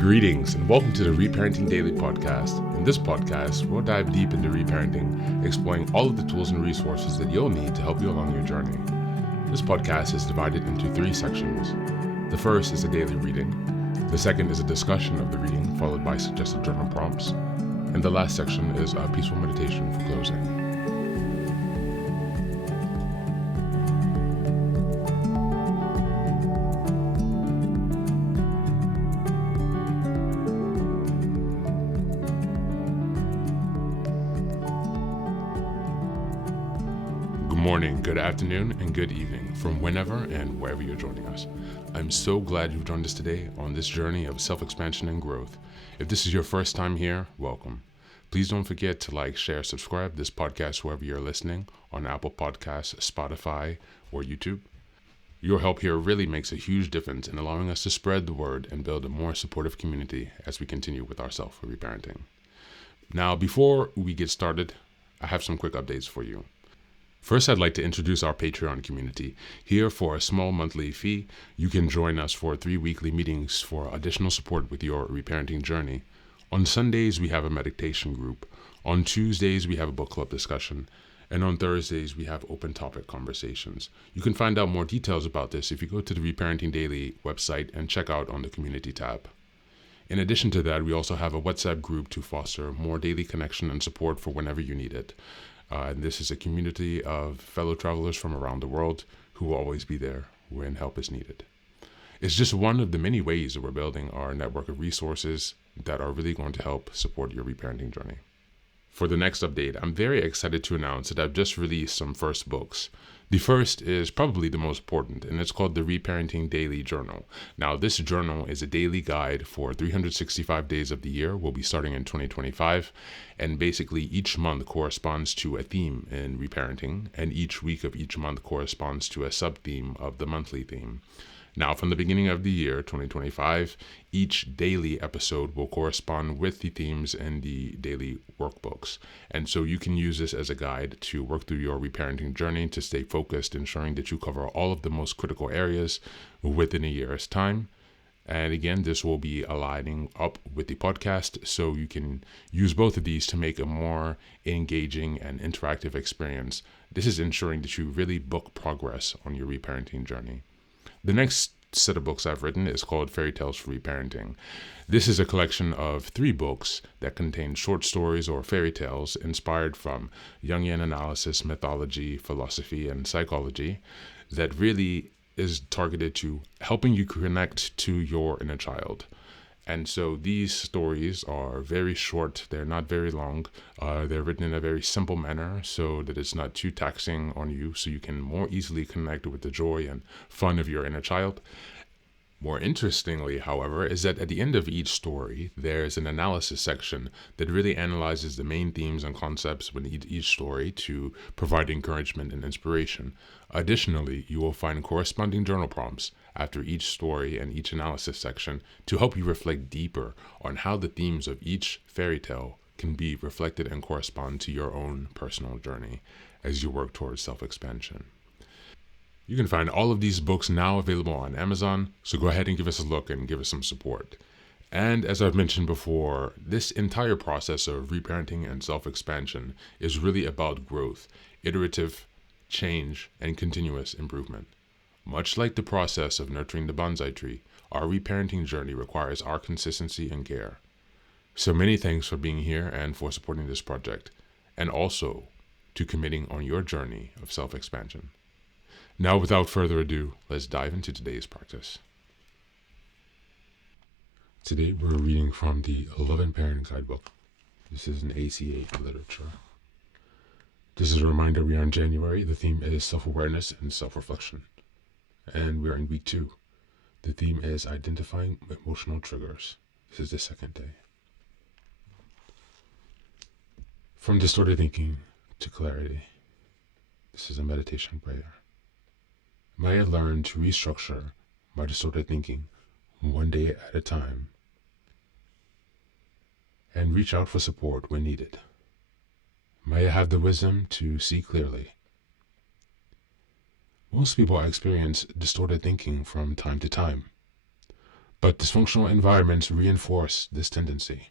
Greetings and welcome to the Reparenting Daily podcast. In this podcast, we'll dive deep into reparenting, exploring all of the tools and resources that you'll need to help you along your journey. This podcast is divided into 3 sections. The first is a daily reading. The second is a discussion of the reading, followed by suggested journal prompts. And the last section is a peaceful meditation for closing. Good morning, good afternoon, and good evening from whenever and wherever you're joining us. I'm so glad you've joined us today on this journey of self-expansion and growth. If this is your first time here, welcome. Please don't forget to like, share, subscribe this podcast wherever you're listening, on Apple Podcasts, Spotify, or YouTube. Your help here really makes a huge difference in allowing us to spread the word and build a more supportive community as we continue with our self-reparenting. Now, before we get started, I have some quick updates for you. First, I'd like to introduce our Patreon community. Here, for a small monthly fee, you can join us for 3 weekly meetings for additional support with your reparenting journey. On Sundays, we have a meditation group. On Tuesdays, we have a book club discussion. And on Thursdays, we have open topic conversations. You can find out more details about this if you go to the Reparenting Daily website and check out on the community tab. In addition to that, we also have a WhatsApp group to foster more daily connection and support for whenever you need it. And this is a community of fellow travelers from around the world who will always be there when help is needed. It's just one of the many ways that we're building our network of resources that are really going to help support your reparenting journey. For the next update, I'm very excited to announce that I've just released some first books. The first is probably the most important, and it's called the Reparenting Daily Journal. Now, this journal is a daily guide for 365 days of the year. We'll be starting in 2025, and basically each month corresponds to a theme in reparenting, and each week of each month corresponds to a sub-theme of the monthly theme. Now, from the beginning of the year, 2025, each daily episode will correspond with the themes in the daily workbooks. And so you can use this as a guide to work through your reparenting journey to stay focused, ensuring that you cover all of the most critical areas within a year's time. And again, this will be aligning up with the podcast, so you can use both of these to make a more engaging and interactive experience. This is ensuring that you really book progress on your reparenting journey. The next set of books I've written is called Fairy Tales for Reparenting. This is a collection of 3 books that contain short stories or fairy tales inspired from Jungian analysis, mythology, philosophy, and psychology that really is targeted to helping you connect to your inner child. And so these stories are very short. They're not very long. They're written in a very simple manner so that it's not too taxing on you, so you can more easily connect with the joy and fun of your inner child. More interestingly, however, is that at the end of each story, there's an analysis section that really analyzes the main themes and concepts within each story to provide encouragement and inspiration. Additionally, you will find corresponding journal prompts after each story and each analysis section to help you reflect deeper on how the themes of each fairy tale can be reflected and correspond to your own personal journey as you work towards self-expansion. You can find all of these books now available on Amazon, so go ahead and give us a look and give us some support. And as I've mentioned before, this entire process of reparenting and self-expansion is really about growth, iterative change, and continuous improvement. Much like the process of nurturing the bonsai tree, our reparenting journey requires our consistency and care. So many thanks for being here and for supporting this project, and also to committing on your journey of self-expansion. Now, without further ado, let's dive into today's practice. Today, we're reading from the 11 Parent Guidebook. This is an ACA literature. This is a reminder we are in January. The theme is self-awareness and self-reflection. And we're in week 2. The theme is identifying emotional triggers. This is the 2nd day. From distorted thinking to clarity. This is a meditation prayer. May I learn to restructure my distorted thinking one day at a time and reach out for support when needed. May I have the wisdom to see clearly. Most people experience distorted thinking from time to time. But dysfunctional environments reinforce this tendency.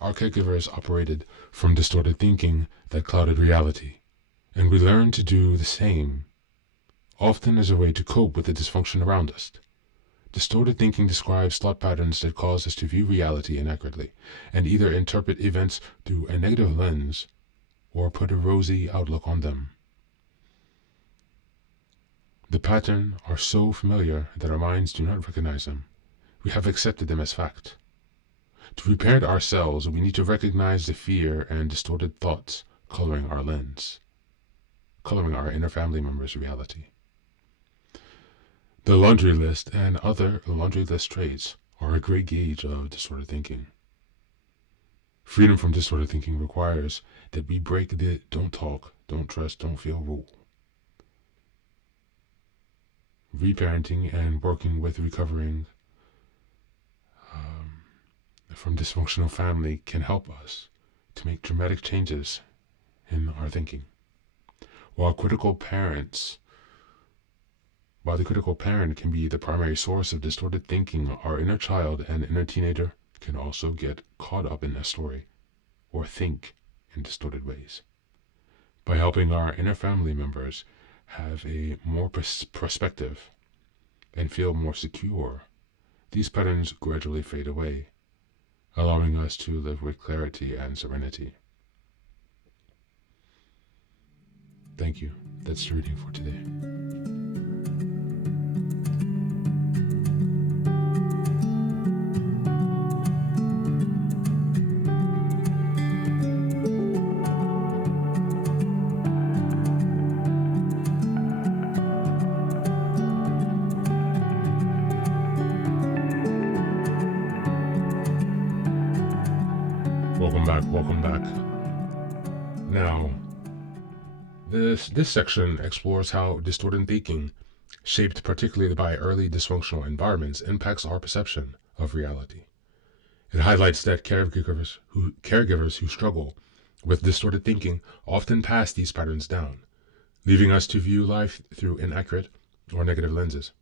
Our caregivers operated from distorted thinking that clouded reality, and we learn to do the same, often as a way to cope with the dysfunction around us. Distorted thinking describes thought patterns that cause us to view reality inaccurately, and either interpret events through a negative lens or put a rosy outlook on them. The patterns are so familiar that our minds do not recognize them. We have accepted them as fact. To reparent ourselves, we need to recognize the fear and distorted thoughts coloring our lens, coloring our inner family members' reality. The laundry list and other laundry list traits are a great gauge of distorted thinking. Freedom from distorted thinking requires that we break the don't talk, don't trust, don't feel rule. Reparenting and working with recovering from dysfunctional family can help us to make dramatic changes in our thinking. While the critical parent can be the primary source of distorted thinking, our inner child and inner teenager can also get caught up in that story or think in distorted ways. By helping our inner family members have a more perspective and feel more secure, these patterns gradually fade away, allowing us to live with clarity and serenity. Thank you. That's the reading for today. Welcome back. Now, this section explores how distorted thinking, shaped particularly by early dysfunctional environments, impacts our perception of reality. It highlights that caregivers who struggle with distorted thinking often pass these patterns down, leaving us to view life through inaccurate or negative lenses.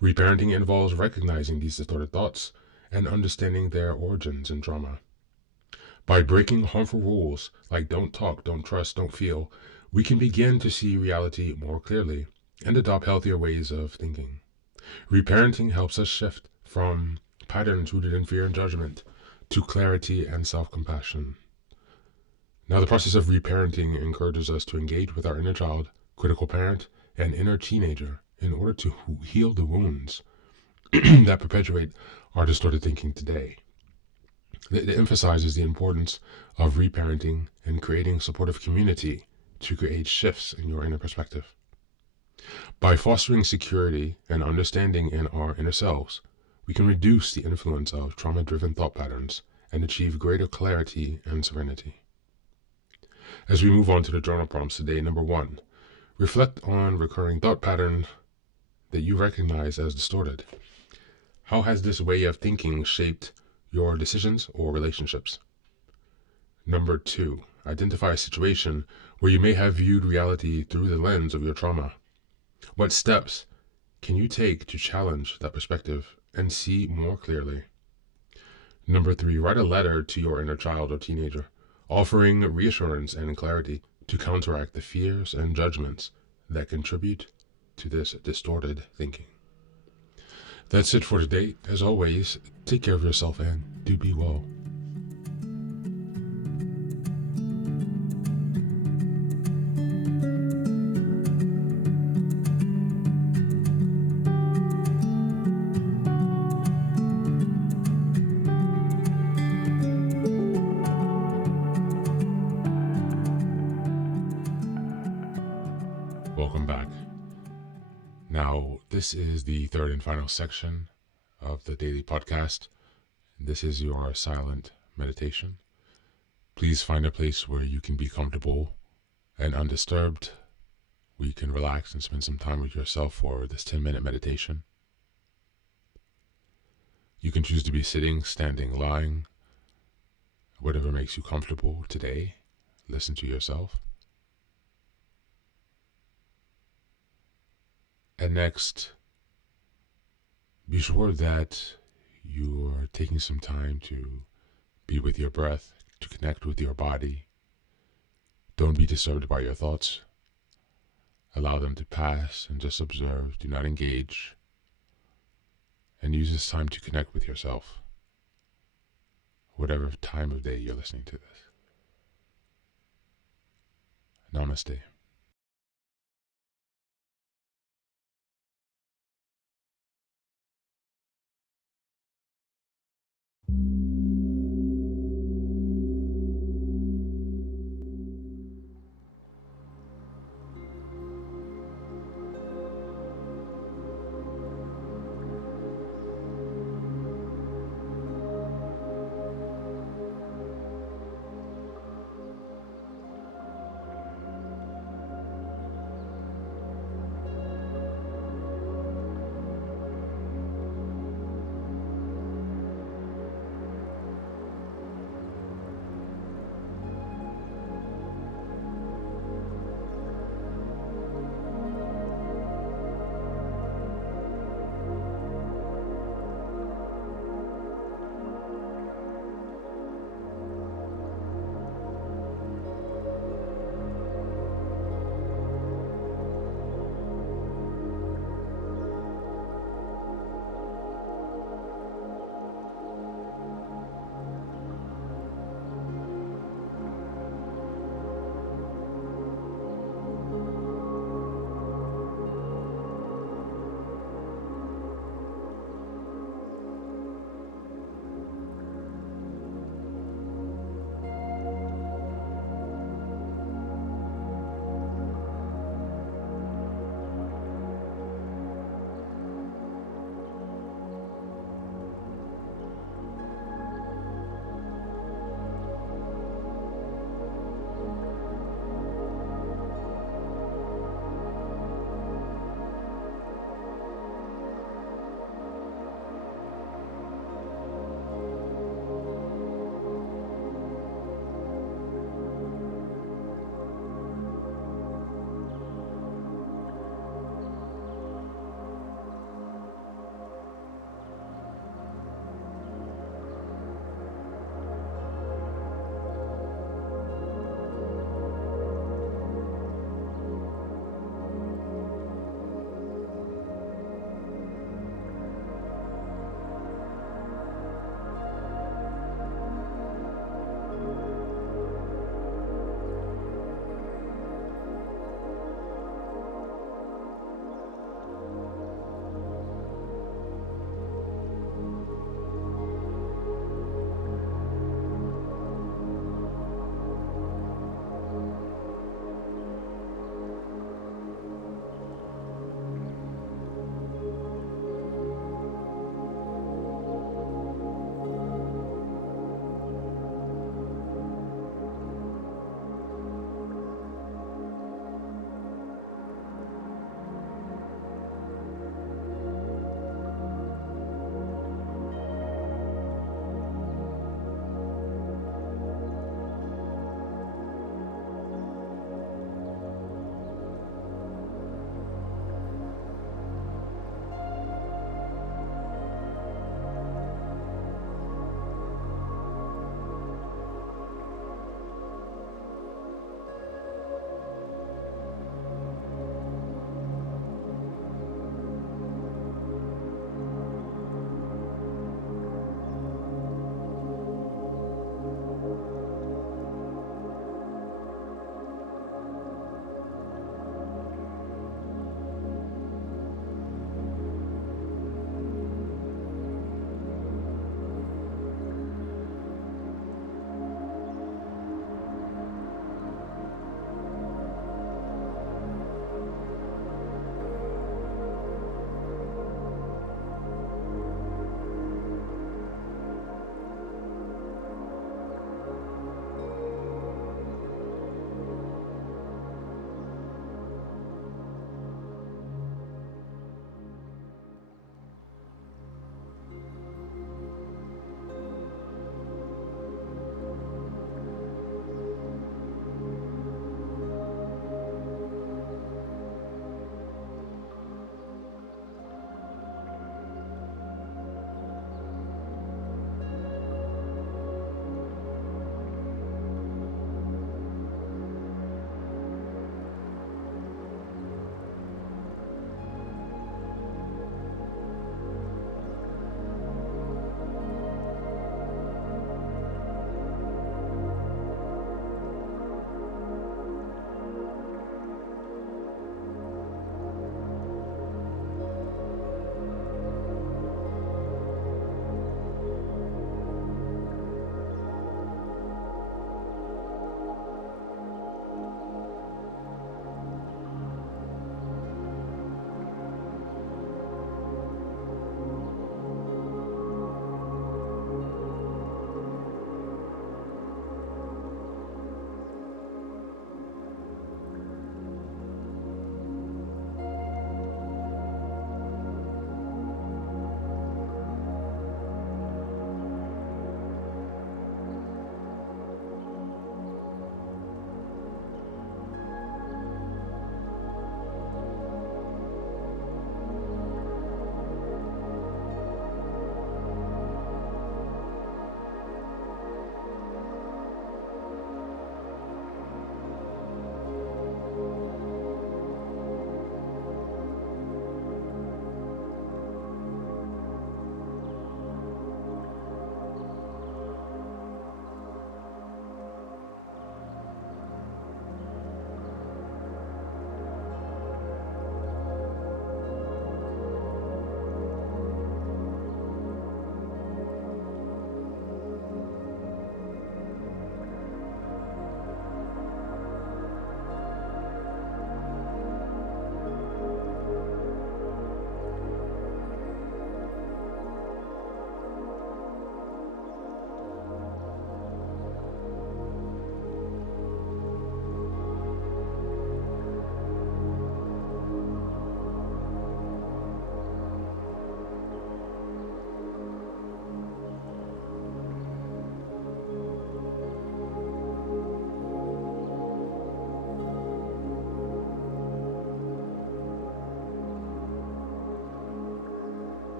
Reparenting involves recognizing these distorted thoughts and understanding their origins and trauma. By breaking harmful rules like don't talk, don't trust, don't feel, we can begin to see reality more clearly and adopt healthier ways of thinking. Reparenting helps us shift from patterns rooted in fear and judgment to clarity and self-compassion. Now, the process of reparenting encourages us to engage with our inner child, critical parent, and inner teenager in order to heal the wounds that perpetuate our distorted thinking today. It emphasizes the importance of reparenting and creating supportive community to create shifts in your inner perspective. By fostering security and understanding in our inner selves, we can reduce the influence of trauma-driven thought patterns and achieve greater clarity and serenity. As we move on to the journal prompts today, number 1, reflect on recurring thought pattern that you recognize as distorted. How has this way of thinking shaped your decisions or relationships? Number 2, identify a situation where you may have viewed reality through the lens of your trauma. What steps can you take to challenge that perspective and see more clearly? Number 3, write a letter to your inner child or teenager, offering reassurance and clarity to counteract the fears and judgments that contribute to this distorted thinking. That's it for today. As always, take care of yourself and do be well. Welcome back. Now, this is the third and final section of the daily podcast. This is your silent meditation. Please find a place where you can be comfortable and undisturbed, where you can relax and spend some time with yourself for this 10-minute meditation. You can choose to be sitting, standing, lying, whatever makes you comfortable today. Listen to yourself. And next, be sure that you are taking some time to be with your breath, to connect with your body. Don't be disturbed by your thoughts. Allow them to pass and just observe. Do not engage. And use this time to connect with yourself, whatever time of day you're listening to this. Namaste.